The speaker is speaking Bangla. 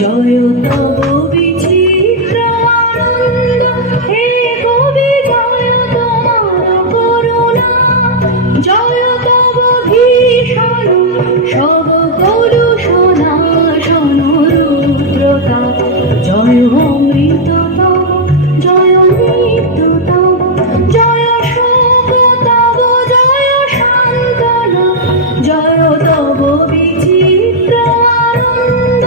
জয় তব বিচিত্র আনন্দ, হে কবি জয় তোমার করুণা, জয় তব ভীষণ সব কলুষণা রুদ্রতা, জয় অমৃত তব, জয় নিত্য তব, জয় শোক তব, জয় সান্ত্বনা, জয় তব বিচিত্র আনন্দ।